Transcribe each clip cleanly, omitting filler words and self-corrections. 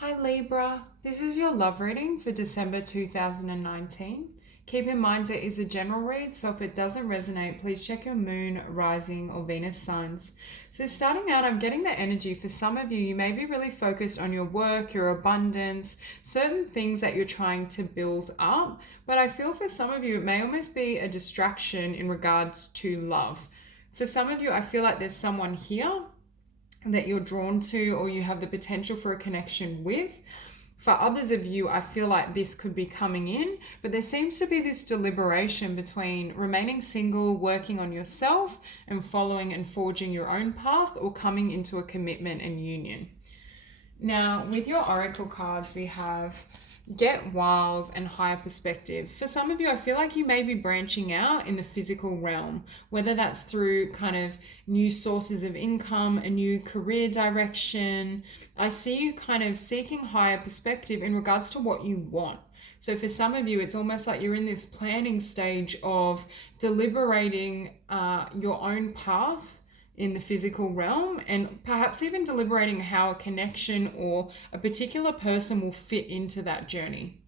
Hi Libra, this is your love reading for December 2019. Keep in mind it is a general read, so if it doesn't resonate, please check your moon, rising, or Venus signs. So, starting out, I'm getting the energy for some of you. You may be really focused on your work, your abundance, certain things that you're trying to build up, but I feel for some of you it may almost be a distraction in regards to love. For some of you, I feel like there's someone here that you're drawn to or you have the potential for a connection with. For others of you, I feel like this could be coming in, but there seems to be this deliberation between remaining single, working on yourself, and following and forging your own path, or coming into a commitment and union. Now, with your oracle cards, we have Get Wild and Higher Perspective. For some of you, I feel like you may be branching out in the physical realm, whether that's through kind of new sources of income, a new career direction. I see you kind of seeking higher perspective in regards to what you want. So for some of you, it's almost like you're in this planning stage of deliberating your own path in the physical realm, and perhaps even deliberating how a connection or a particular person will fit into that journey.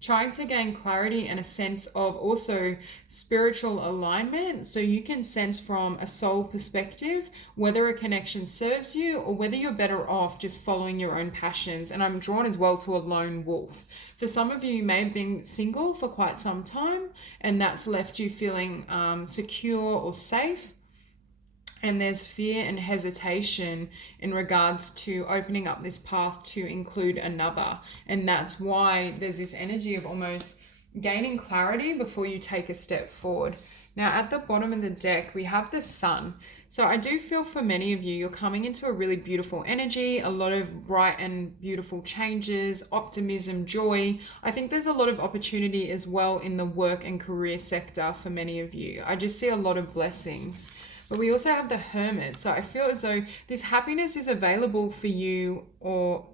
Trying to gain clarity and a sense of also spiritual alignment, so you can sense from a soul perspective whether a connection serves you or whether you're better off just following your own passions. And I'm drawn as well to a lone wolf. For some of you, you may have been single for quite some time, and that's left you feeling secure or safe. And there's fear and hesitation in regards to opening up this path to include another. And that's why there's this energy of almost gaining clarity before you take a step forward. Now, at the bottom of the deck, we have the Sun. So I do feel for many of you, you're coming into a really beautiful energy, a lot of bright and beautiful changes, optimism, joy. I think there's a lot of opportunity as well in the work and career sector for many of you. I just see a lot of blessings. But we also have the Hermit. So I feel as though this happiness is available for you, or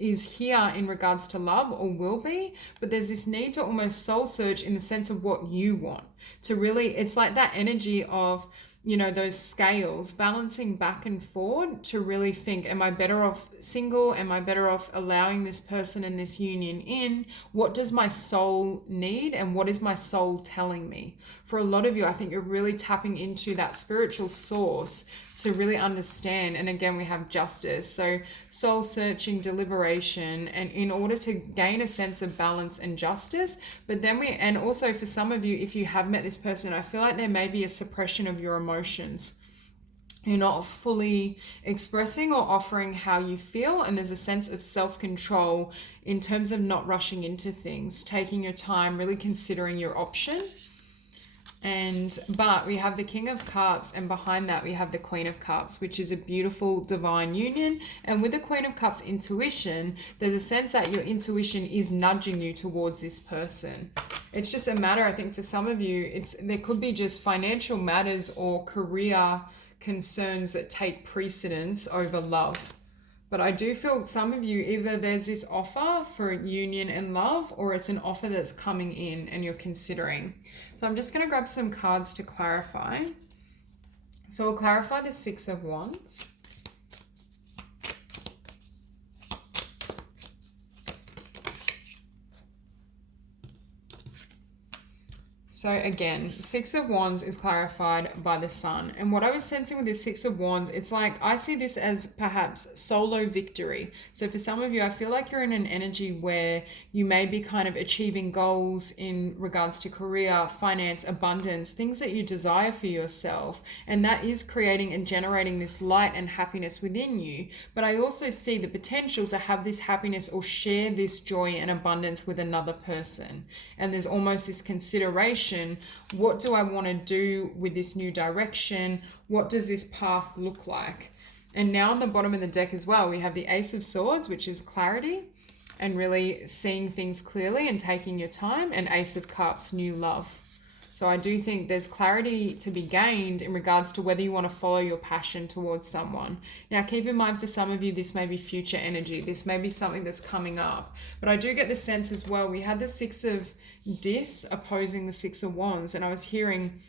is here in regards to love, or will be, but there's this need to almost soul search in the sense of what you want. To really, it's like that energy of, those scales balancing back and forward to really think, am I better off single? Am I better off allowing this person and this union in? What does my soul need, and what is my soul telling me? For a lot of you, I think you're really tapping into that spiritual source to really understand. And again, we have justice. So soul searching, deliberation, and in order to gain a sense of balance and justice. But then and also for some of you, if you have met this person, I feel like there may be a suppression of your emotions. You're not fully expressing or offering how you feel, and there's a sense of self-control in terms of not rushing into things, taking your time, really considering your option. But we have the King of Cups, and behind that we have the Queen of Cups, which is a beautiful divine union. And with the Queen of Cups intuition, there's a sense that your intuition is nudging you towards this person. It's just a matter, I think for some of you, there could be just financial matters or career concerns that take precedence over love. But I do feel some of you, either there's this offer for union and love, or it's an offer that's coming in and you're considering. So I'm just going to grab some cards to clarify. So we'll clarify the Six of Wands. So again, Six of Wands is clarified by the Sun. And what I was sensing with this Six of Wands, it's like I see this as perhaps solo victory. So for some of you, I feel like you're in an energy where you may be kind of achieving goals in regards to career, finance, abundance, things that you desire for yourself. And that is creating and generating this light and happiness within you. But I also see the potential to have this happiness or share this joy and abundance with another person. And there's almost this consideration. What do I want to do with this new direction? What does this path look like? And now on the bottom of the deck as well, we have the Ace of Swords, which is clarity and really seeing things clearly and taking your time, and Ace of Cups, new love. So I do think there's clarity to be gained in regards to whether you want to follow your passion towards someone. Now, keep in mind for some of you, this may be future energy. This may be something that's coming up. But I do get the sense as well, we had the Six of Dis opposing the Six of Wands, and I was hearing,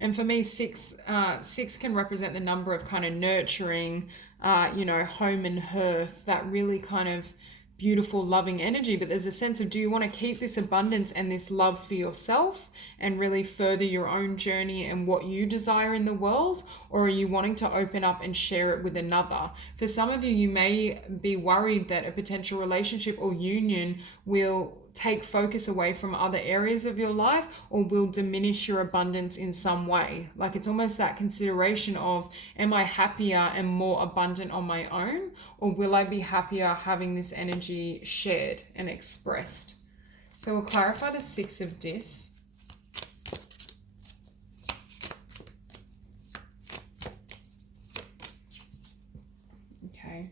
and for me, six can represent the number of kind of nurturing, home and hearth, that really kind of beautiful, loving energy. But there's a sense of, do you want to keep this abundance and this love for yourself and really further your own journey and what you desire in the world? Or are you wanting to open up and share it with another? For some of you, you may be worried that a potential relationship or union will take focus away from other areas of your life or will diminish your abundance in some way. Like, it's almost that consideration of, am I happier and more abundant on my own, or will I be happier having this energy shared and expressed? So we'll clarify the Six of Dis. Okay.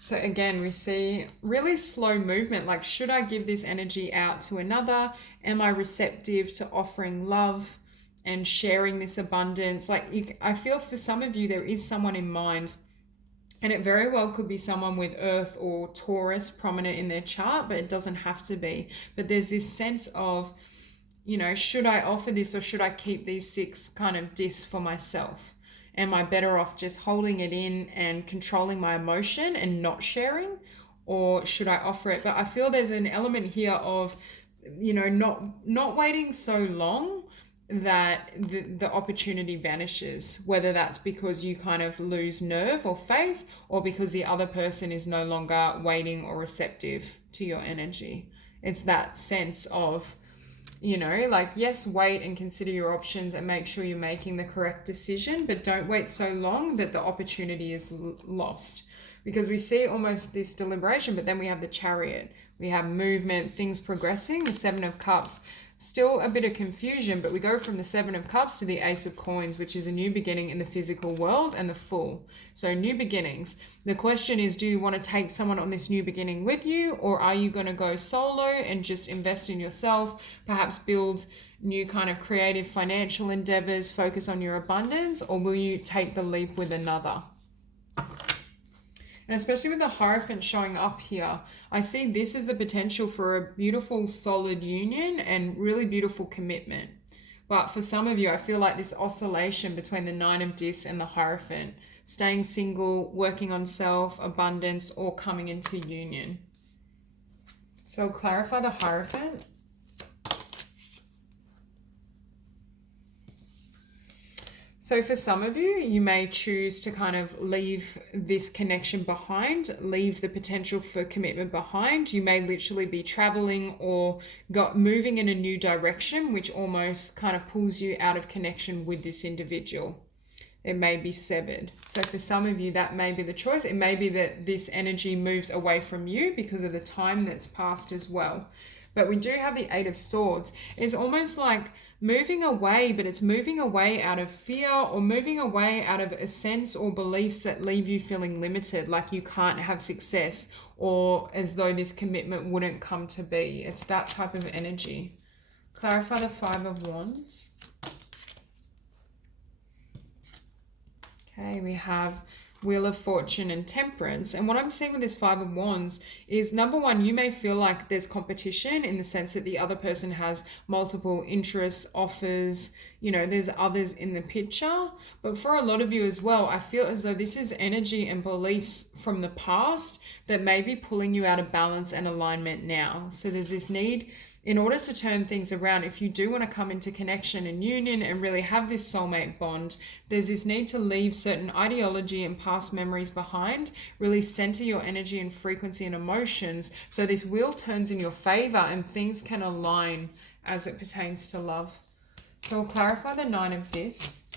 So again, we see really slow movement. Like, should I give this energy out to another? Am I receptive to offering love and sharing this abundance? Like, I feel for some of you, there is someone in mind, and it very well could be someone with Earth or Taurus prominent in their chart, but it doesn't have to be. But there's this sense of, should I offer this or should I keep these six kind of Dis for myself? Am I better off just holding it in and controlling my emotion and not sharing? Or should I offer it? But I feel there's an element here of, not waiting so long that the opportunity vanishes, whether that's because you kind of lose nerve or faith, or because the other person is no longer waiting or receptive to your energy. It's that sense of, yes, wait and consider your options and make sure you're making the correct decision, but don't wait so long that the opportunity is lost. Because we see almost this deliberation, but then we have the Chariot. We have movement, things progressing. The Seven of Cups, still a bit of confusion, but we go from the Seven of Cups to the Ace of Coins, which is a new beginning in the physical world, and the Fool. So new beginnings. The question is, do you want to take someone on this new beginning with you, or are you going to go solo and just invest in yourself, perhaps build new kind of creative financial endeavors, focus on your abundance, or will you take the leap with another? And especially with the Hierophant showing up here, I see this as the potential for a beautiful, solid union and really beautiful commitment. But for some of you, I feel like this oscillation between the Nine of Dis and the Hierophant, staying single, working on self, abundance, or coming into union. So I'll clarify the Hierophant. So for some of you, you may choose to kind of leave this connection behind, leave the potential for commitment behind. You may literally be traveling or moving in a new direction, which almost kind of pulls you out of connection with this individual. It may be severed. So for some of you, that may be the choice. It may be that this energy moves away from you because of the time that's passed as well. But we do have the Eight of Swords. It's almost like moving away, but it's moving away out of fear or moving away out of a sense or beliefs that leave you feeling limited, like you can't have success or as though this commitment wouldn't come to be. It's that type of energy. Clarify the Five of Wands. Okay, we have Wheel of Fortune and Temperance. And what I'm seeing with this Five of Wands is, number one, you may feel like there's competition in the sense that the other person has multiple interests, offers, there's others in the picture. But for a lot of you as well, I feel as though this is energy and beliefs from the past that may be pulling you out of balance and alignment now. So there's this need, in order to turn things around, if you do want to come into connection and union and really have this soulmate bond, there's this need to leave certain ideology and past memories behind, really center your energy and frequency and emotions so this wheel turns in your favor and things can align as it pertains to love. So we'll clarify the Nine of Dis.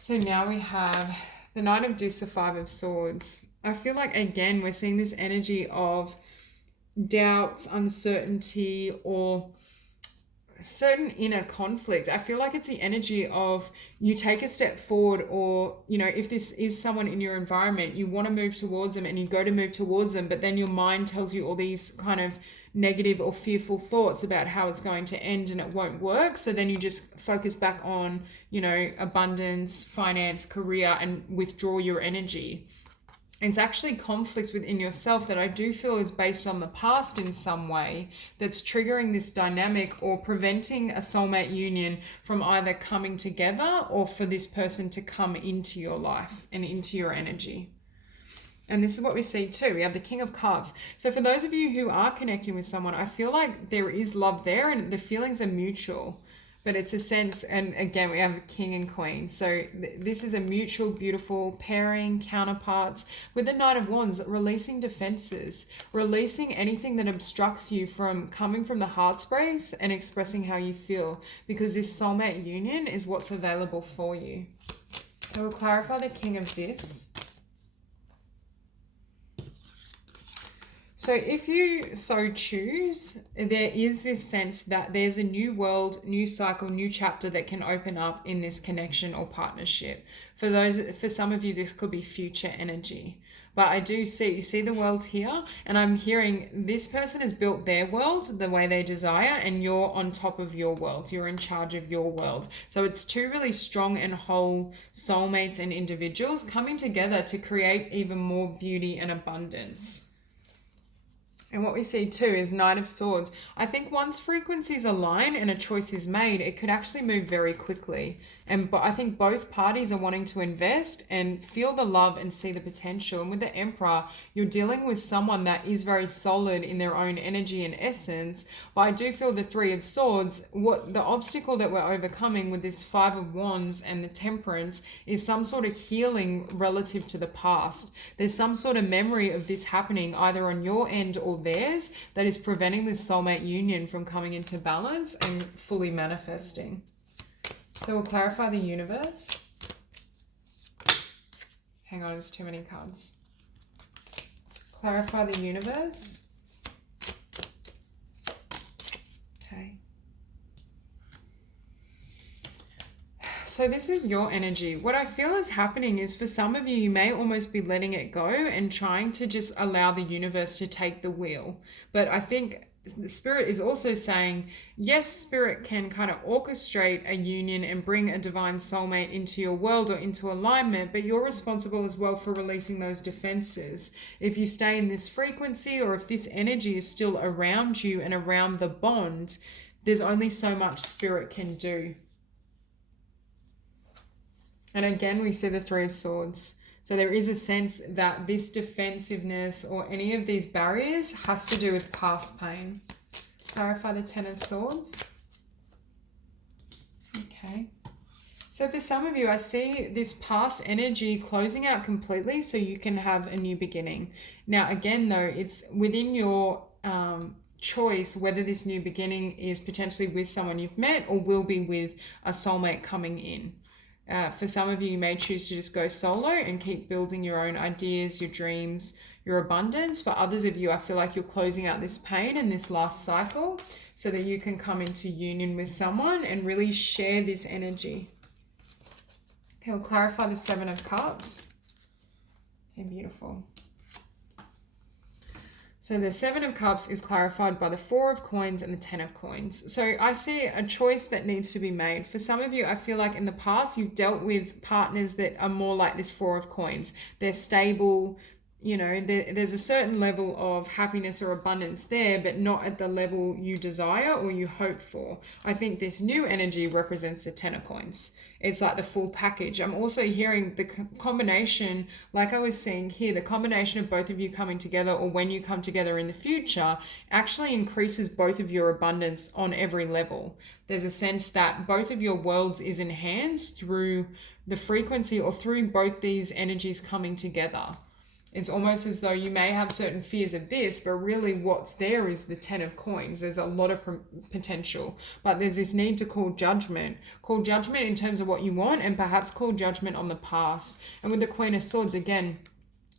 So now we have the Knight of Dis, the Five of Swords. I feel like, again, we're seeing this energy of doubts, uncertainty, or certain inner conflict. I feel like it's the energy of you take a step forward, or, if this is someone in your environment, you want to move towards them and you go to move towards them, but then your mind tells you all these kind of negative or fearful thoughts about how it's going to end and it won't work. So then you just focus back on, abundance, finance, career, and withdraw your energy. it's actually conflict within yourself that I do feel is based on the past in some way that's triggering this dynamic or preventing a soulmate union from either coming together or for this person to come into your life and into your energy. And this is what we see too. We have the King of Cups. So for those of you who are connecting with someone, I feel like there is love there and the feelings are mutual. But it's a sense, and again, we have the King and Queen. So this is a mutual, beautiful pairing, counterparts with the Knight of Wands, releasing defenses, releasing anything that obstructs you from coming from the heart space and expressing how you feel, because this soulmate union is what's available for you. I will clarify the King of Dis. So if you so choose, there is this sense that there's a new world, new cycle, new chapter that can open up in this connection or partnership. For some of you, this could be future energy. But I do see, you see the world here, and I'm hearing this person has built their world the way they desire, and you're on top of your world. You're in charge of your world. So it's two really strong and whole soulmates and individuals coming together to create even more beauty and abundance. And what we see too is Knight of Swords. I think once frequencies align and a choice is made, it could actually move very quickly. But I think both parties are wanting to invest and feel the love and see the potential. And with the Emperor, you're dealing with someone that is very solid in their own energy and essence. But I do feel the Three of Swords, what the obstacle that we're overcoming with this Five of Wands and the Temperance is some sort of healing relative to the past. There's some sort of memory of this happening either on your end or theirs that is preventing this soulmate union from coming into balance and fully manifesting. So we'll clarify the universe. Hang on, there's too many cards. Clarify the universe. Okay. So this is your energy. What I feel is happening is for some of you, you may almost be letting it go and trying to just allow the universe to take the wheel. But I think the Spirit is also saying, yes, Spirit can kind of orchestrate a union and bring a divine soulmate into your world or into alignment, but you're responsible as well for releasing those defenses. If you stay in this frequency or if this energy is still around you and around the bond, there's only so much Spirit can do. And again, we see the Three of Swords. So there is a sense that this defensiveness or any of these barriers has to do with past pain. Clarify the Ten of Swords. Okay. So for some of you, I see this past energy closing out completely so you can have a new beginning. Now, again, though, it's within your choice whether this new beginning is potentially with someone you've met or will be with a soulmate coming in. For some of you, you may choose to just go solo and keep building your own ideas, your dreams, your abundance. For others of you, I feel like you're closing out this pain and this last cycle so that you can come into union with someone and really share this energy. Okay, we'll clarify the Seven of Cups. Okay, beautiful. So the Seven of Cups is clarified by the Four of Coins and the Ten of Coins. So I see a choice that needs to be made. For some of you, I feel like in the past, you've dealt with partners that are more like this Four of Coins. They're stable, you know, there's a certain level of happiness or abundance there, but not at the level you desire or you hope for. I think this new energy represents the Ten of Coins. It's like the full package. I'm also hearing the combination, like I was seeing here, the combination of both of you coming together or when you come together in the future actually increases both of your abundance on every level. There's a sense that both of your worlds is enhanced through the frequency or through both these energies coming together. It's almost as though you may have certain fears of this, but really what's there is the Ten of Coins. There's a lot of potential, but there's this need to call judgment. Call judgment in terms of what you want and perhaps call judgment on the past. And with the Queen of Swords, again,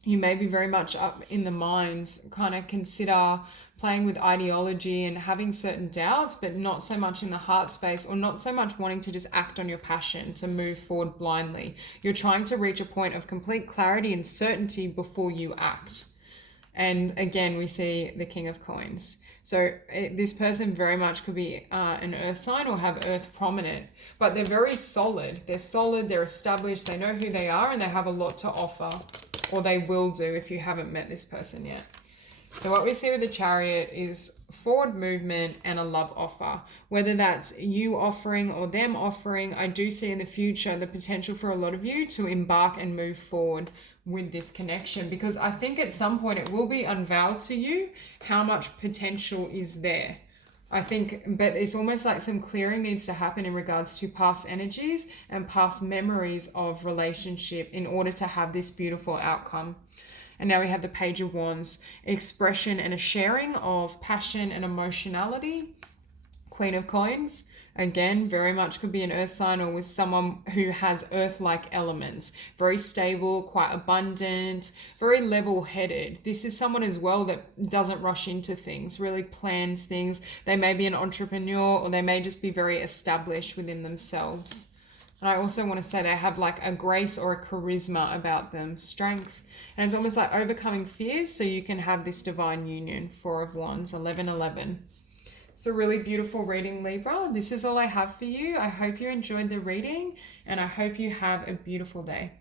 you may be very much up in the minds, kind of consider playing with ideology and having certain doubts, but not so much in the heart space or not so much wanting to just act on your passion to move forward blindly. You're trying to reach a point of complete clarity and certainty before you act. And again, we see the King of Coins. So this person very much could be an earth sign or have earth prominent, but they're very solid. They're solid, they're established, they know who they are, and they have a lot to offer. or they will do if you haven't met this person yet. So what we see with the Chariot is forward movement and a love offer. Whether that's you offering or them offering, I do see in the future the potential for a lot of you to embark and move forward with this connection, because I think at some point it will be unveiled to you how much potential is there. I think, but it's almost like some clearing needs to happen in regards to past energies and past memories of relationship in order to have this beautiful outcome. And now we have the Page of Wands, expression and a sharing of passion and emotionality. Queen of Coins, again, very much could be an earth sign or with someone who has earth-like elements. Very stable, quite abundant, very level-headed. This is someone as well that doesn't rush into things, really plans things. They may be an entrepreneur or they may just be very established within themselves. And I also want to say they have like a grace or a charisma about them, strength. And it's almost like overcoming fears so you can have this divine union. 4 of Wands, 1111. It's a really beautiful reading, Libra. This is all I have for you. I hope you enjoyed the reading and I hope you have a beautiful day.